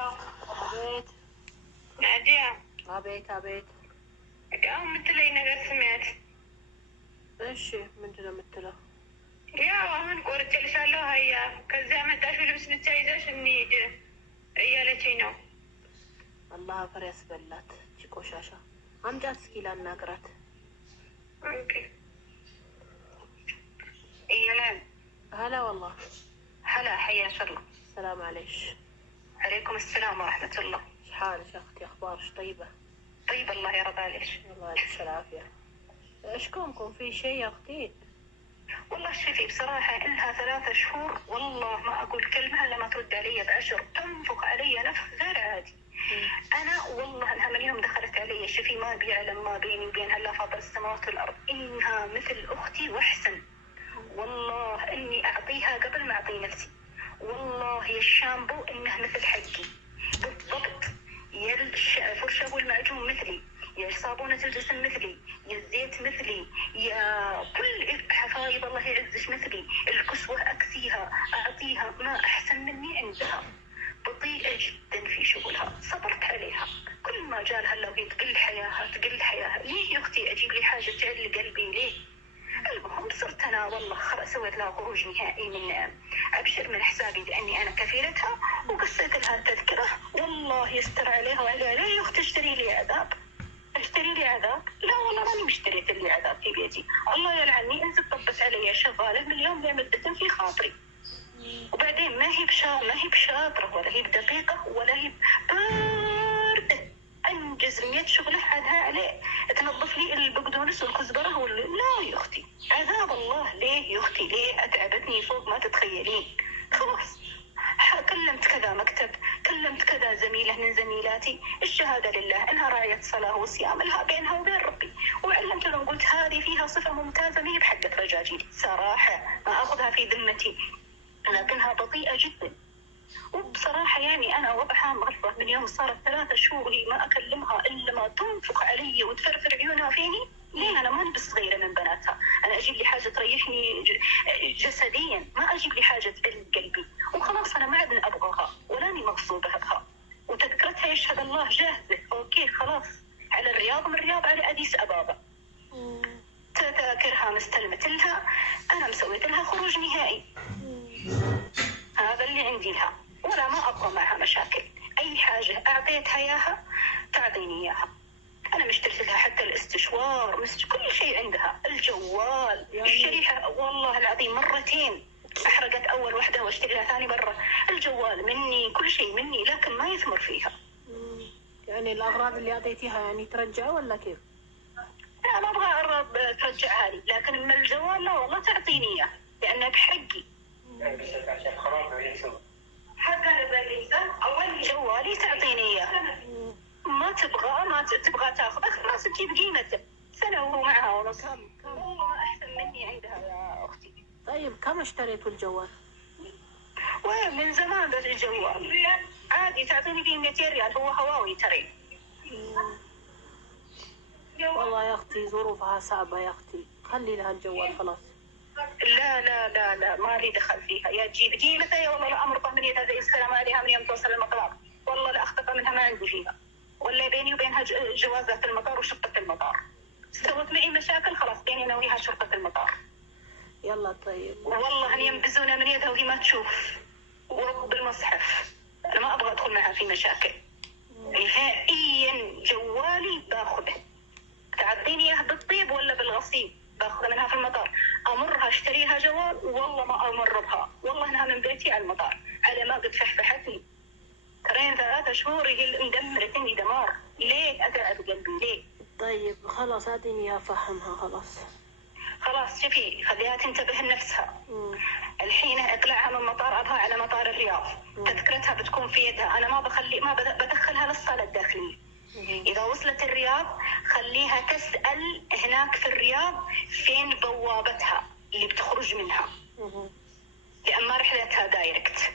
አቤት ናዲያ፣ አቤት አቤት። አሁን የምትለኝ ነገር ስሚያት። እሺ ምንድን ነው የምትለው? ያው አሁን ቆርጬልሻለሁ፣ ሀያ ከዚያ መጣሽው ልብስ ብቻ ይዘሽ እንሂድ እያለችኝ ነው። አላህ አፈር ያስበላት። እቺ ቆሻሻ አምጫት እስኪ ላናግራት። إيمان هلا والله. هلا، حياك الله. السلام عليك. عليكم السلام ورحمة الله. ايش حالك يا اختي؟ اخبارك طيبة؟ طيب الله يرضى عليك. الله يعطيك العافية. اشكونكم في شيء يا اختي؟ والله شوفي بصراحة إنها 3 شهور والله ما أقول كلمة إلا ما ترد علي بأشر، تنفق علي نفخ غير عادي. أنا والله إنها من يوم دخلت علي شوفي ما بيعلم ما بيني وبينها إلا فاطر السماوات والأرض، إنها مثل أختي وأحسن. والله إني أعطيها قبل ما أعطي نفسي. والله يا الشامبو إنه مثل حقي بالضبط، يا الفرشة والمعجون مثلي، يا صابونة الجسم مثلي، يا الزيت مثلي، يا كل حفايض الله يعزش مثلي. الكسوة أكسيها أعطيها، ما أحسن مني عندها. بطيئة جدا في شغلها، صبرت عليها. كل ما جالها لو هي تقل حياها تقل حياها. ليه يا أختي أجيب لي حاجة تعل قلبي ليه؟ المهم صرت أنا والله خلاص سويت لها خروج نهائي من أبشر من حسابي لأني أنا كفيلتها، وقصيت لها التذكرة. والله يستر عليها وعليها. ليه يا أختي اشتري لي عذاب؟ اشتري لي عذاب؟ لا والله ماني مشتريت لي عذاب في بيتي. الله يلعني انت طبت علي شغالة من اليوم لمدة في خاطري. وبعدين ما هي بشاطرة ولا هي بدقيقة ولا هي باردة. انجز 100 شغلة حدها عليه، تنظف لي البقدونس والكزبرة لا يا اختي عذاب الله. ليه يا اختي ليه؟ اتعبتني فوق ما تتخيلين. خلاص كلمت كذا مكتب، كلمت كذا زميلة من زميلاتي، الشهادة لله انها راعية صلاة وصيام لها بينها وبين ربي، وعلمت لهم قلت هذه فيها صفة ممتازة ما هي بحقة رجاجيل صراحة، ما اخذها في ذمتي، لكنها بطيئة جدا. وبصراحة يعني أنا وضعها مغلطة من يوم صارت 3 شهور وهي ما أكلمها إلا ما تنفق علي وتفرفر عيونها فيني. ليه؟ أنا ما ألبس صغيرة من بناتها، أنا أجيب لي حاجة تريحني جسديا، ما أجيب لي حاجة تقل قلبي. وخلاص أنا ما عاد أبغاها ولاني مغصوبة بها. وتذكرتها يشهد الله جاهزة، أوكي خلاص، على الرياض من الرياض على أديس أبابا. تذاكرها مستلمت لها، أنا مسويت لها خروج نهائي. هذا اللي عندي لها، ولا ما أبغى معها مشاكل. أي حاجة أعطيتها إياها تعطيني إياها. أنا مشتريت لها حتى الاستشوار، كل شيء عندها، الجوال، الشريحة والله العظيم 2 مرات أحرقت أول واحدة واشتري لها ثاني مرة. الجوال مني، كل شيء مني، لكن ما يثمر فيها. يعني الأغراض اللي أعطيتيها يعني ترجع ولا كيف؟ لا ما أبغى أغراض ترجعها لي، لكن من الجوال لا والله تعطيني إياه لأنه بحقي. حقا لباليسة أول جوالي تعطيني إياه، ما تبغى تاخذه خلاص تجيب قيمته. 1 سنة وهو معها ونص. والله ما أحسن مني عندها يا أختي. طيب كم اشتريتوا الجوال؟ ومن زمان ذا الجوال عادي تعطيني فيه 200 ريال، هو هواوي ترى. والله يا أختي ظروفها صعبة يا أختي، خلي لها الجوال خلاص. لا لا لا لا ما لي دخل فيها، يا تجيب قيمتها يا والله لا أمرض من يدها زي السلام عليها من يوم توصل المطار. والله لا أخطف منها ما عندي فيها، ولا بيني وبينها جوازات المطار وشرطة المطار. سوت معي مشاكل خلاص بيني أنا وياها شرطة المطار. يلا طيب. والله أن ينبزونا من يدها وهي ما تشوف، ورب المصحف أنا ما أبغى أدخل معها في مشاكل نهائيا. جوالي باخذه، تعطيني إياه بالطيب ولا بالغصيب باخذه منها في المطار. أمرها اشتريها جوال والله ما أمر بها، والله إنها من بيتي على المطار على ما قد فحفحتني. ترين 3 شهور هي اللي مدمرتني دمار. ليه أتعب قلبي ليه؟ طيب خلاص أعطيني إياه أفهمها خلاص شوفي خليها تنتبه لنفسها. الحين اطلعها من مطار أبها على مطار الرياض، تذكرتها بتكون في يدها، أنا ما بدخلها للصالة الداخلية. إذا وصلت الرياض خليها تسأل هناك في الرياض فين بوابتها اللي بتخرج منها، لأما رحلتها دايركت.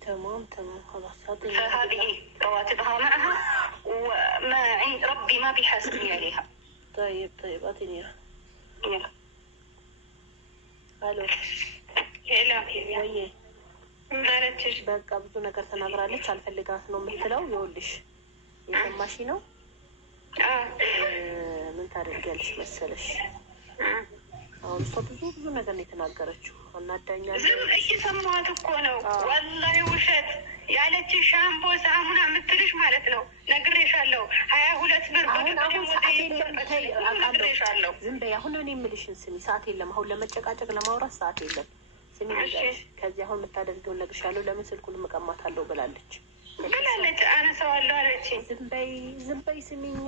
تمام خلاص. فهذه رواتبها معها وما عند ربي ما بيحاسبني عليها. طيب أعطيني إياها. يلا. ألو. لا ويه ማለትሽ በቃ ብዙ ነገር ተናግራለች። አልፈልጋት ነው የምትለው። ይኸውልሽ የሰማሽ ነው። ምን ታደርጊያለሽ መሰለሽ? አሁን እሷ ብዙ ነገር ነው የተናገረችው። አናዳኛለች። ዝም እየሰማሁት እኮ ነው። ወላሂ ውሸት ያለች ሻምፖ ሳሙና የምትልሽ ማለት ነው። ነግሬሻለሁ። 22 ብር ነግሬሻለሁ። ዝም በይ። አሁን እኔ የምልሽን ስሚ። ሰዓት የለም አሁን ለመጨቃጨቅ ለማውራት ሰዓት የለም። ስሚ ከዚህ አሁን የምታደርገውን እነግርሻለሁ። ለምን ስልኩን እቀማታለሁ ብላለች። አነሳዋለሁ አለች። ዝም በይ ስሚኝ።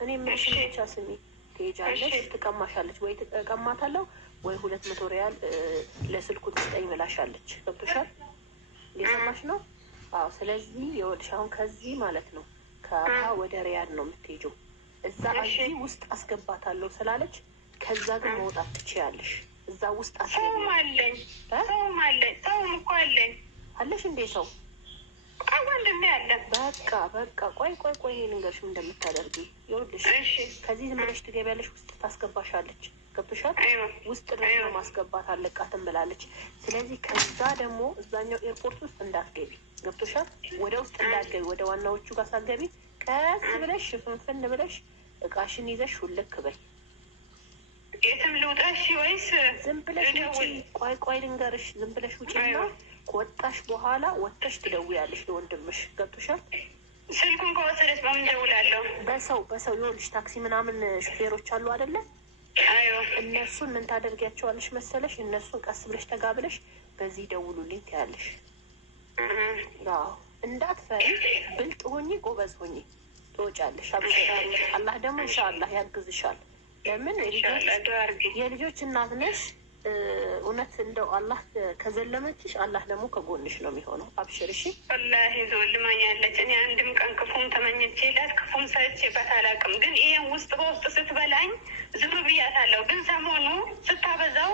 እኔ የምልሽን ብቻ ስሚ። ትሄጃለሽ፣ ትቀማሻለች። ወይ ትቀማታለሁ ወይ 200 ሪያል ለስልኩ ትስጠኝ ብላሻለች። ገብቶሻል? እየሰማሽ ነው? አዎ። ስለዚህ ይኸውልሽ አሁን ከዚህ ማለት ነው ከአካ ወደ ሪያድ ነው የምትሄጂው። እዛ እዚህ ውስጥ አስገባታለሁ ስላለች ከዛ ግን መውጣት ትችያለሽ። እዛ ውስጥ ሰውም አለኝ ሰውም እኮ አለኝ። አለሽ እንዴ ሰው? ወንድሜ አለ። በቃ ቆይ ልንገርሽ ምን እንደምታደርጊ። ይኸውልሽ ከዚህ ዝም ብለሽ ትገቢያለሽ፣ ውስጥ ታስገባሻለች። ገብቶሻል? ውስጥ ድረስ ነው ማስገባት አለቃትም ብላለች። ስለዚህ ከዛ ደግሞ እዛኛው ኤርፖርት ውስጥ እንዳትገቢ። ገብቶሻል? ወደ ውስጥ እንዳትገቢ፣ ወደ ዋናዎቹ ጋር ሳትገቢ ቀስ ብለሽ ፍንፍን ብለሽ እቃሽን ይዘሽ ውልክ በይ። የትም ልውጣሽ ወይስ ዝም ብለሽ ውጪ? ቆይ ልንገርሽ፣ ዝም ብለሽ ውጪና ከወጣሽ በኋላ ወጥተሽ ትደውያለሽ ለወንድምሽ። ገብቶሻል? ስልኩን ከወሰደች በምን ደውላለሁ? በሰው ይኸውልሽ ታክሲ ምናምን ሹፌሮች አሉ አይደለ? እነሱን ምን ታደርጊያቸዋለሽ መሰለሽ? እነሱን ቀስ ብለሽ ተጋብለሽ በዚህ ደውሉልኝ ትያለሽ። እንዳትፈሪ፣ ብልጥ ሆኚ፣ ጎበዝ ሆኚ ትወጫለሽ። አላህ ደግሞ ኢንሻአላህ ያግዝሻል። ለምን የልጆች እናት ነሽ። እውነት እንደው አላህ ከዘለመችሽ አላህ ደግሞ ከጎንሽ ነው የሚሆነው። አብሽር እሺ። ወላሂ ዘልማኛለች። እኔ አንድም ቀን ክፉም ተመኝቼላት ክፉም ሰርቼባት አላውቅም። ግን ይሄን ውስጥ በውስጥ ስትበላኝ ዝም ብያታለሁ። ግን ሰሞኑ ስታበዛው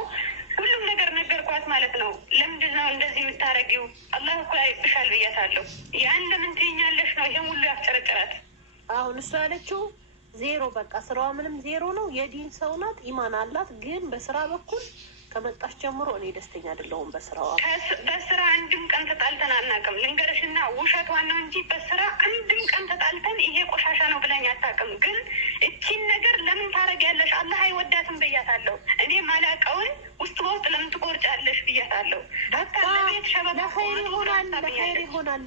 ሁሉም ነገር ነገርኳት ማለት ነው። ለምንድን ነው እንደዚህ የምታረጊው? አላህ እኮ ያይብሻል ብያታለሁ። ያን ለምን ትይኛለሽ ነው ይሄን ሁሉ ያፍጨረጨራት። አሁን እሷ ያለችው ዜሮ፣ በቃ ስራዋ ምንም ዜሮ ነው። የዲን ሰው ናት፣ ኢማን አላት። ግን በስራ በኩል ከመጣሽ ጀምሮ እኔ ደስተኛ አይደለሁም በስራዋ። በስራ አንድም ቀን ተጣልተን አናውቅም። ልንገርሽና ውሸቷን ነው እንጂ በስራ አንድም ቀን ተጣልተን ይሄ ቆሻሻ ነው ብለኝ አታውቅም። ግን እቺን ነገር ለምን ታረጊያለሽ? አላህ አይወዳትም ብያታለሁ። እኔ ማላውቀውን ውስጥ በውስጥ ለምን ትቆርጫለሽ ብያታለሁ። ለቤት ሸበብ ለኸይር ይሆናል።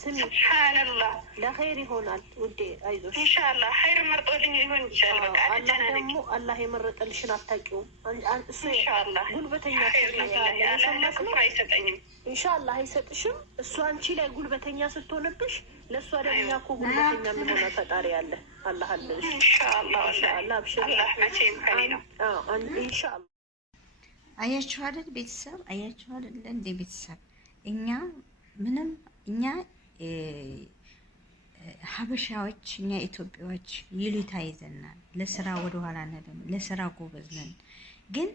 ስሚ ሱብሓነላህ፣ ለኸይር ይሆናል ውዴ፣ አይዞሽ ኢንሻአላህ። ኸይር መርጦልኝ ሊሆን ይችላል። በቃ አላህ ደግሞ አላህ የመረጠልሽን አታውቂውም። እሱ ጉልበተኛ አይሰጠኝም። ኢንሻአላህ አይሰጥሽም። እሱ አንቺ ላይ ጉልበተኛ ስትሆንብሽ ለእሷ ደግሞ እኮ ጉልበተኛ የሚሆነ ፈጣሪ አለ። አላህ አለሽ። ኢንሻአላህ አላህ መቼም ከኔ ነው። ኢንሻአላህ አያችሁ አይደል ቤተሰብ፣ አያችሁ አይደል እንደ ቤተሰብ እኛ ሀበሻዎች፣ እኛ ኢትዮጵያዎች ይሉታ ይዘናል። ለስራ ወደኋላ ነን፣ ለስራ ጎበዝ ነን። ግን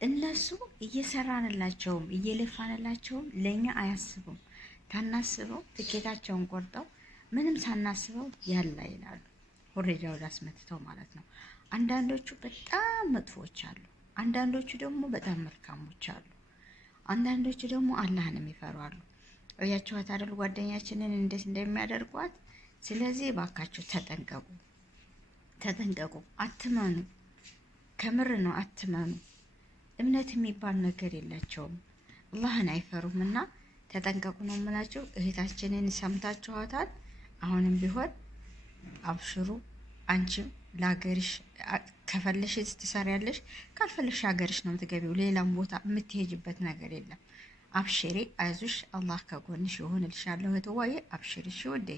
እነሱ እየሰራንላቸውም እየለፋንላቸውም ለእኛ አያስቡም። ታናስበው ትኬታቸውን ቆርጠው ምንም ሳናስበው ያላ ይላሉ። ሁሬዳ ወደ አስመትተው ማለት ነው። አንዳንዶቹ በጣም መጥፎች አሉ፣ አንዳንዶቹ ደግሞ በጣም መልካሞች አሉ፣ አንዳንዶቹ ደግሞ አላህን የሚፈሩ አሉ። እያችኋት አይደል ጓደኛችንን እንዴት እንደሚያደርጓት። ስለዚህ ባካችሁ ተጠንቀቁ፣ አትመኑ። ከምር ነው አትመኑ። እምነት የሚባል ነገር የላቸውም፣ አላህን አይፈሩም። እና ተጠንቀቁ ነው የምላችሁ። እህታችንን ሰምታችኋታል። አሁንም ቢሆን አብሽሩ። አንቺም ለሀገርሽ ከፈለሽ ትሰሪያለሽ፣ ካልፈለሽ ሀገርሽ ነው የምትገቢው። ሌላም ቦታ የምትሄጅበት ነገር የለም። አብሽሪ፣ አይዞሽ፣ አላህ ከጎንሽ ይሆንልሻለሁ። እህትዋዬ አብሽሪ። እሺ ውዴ።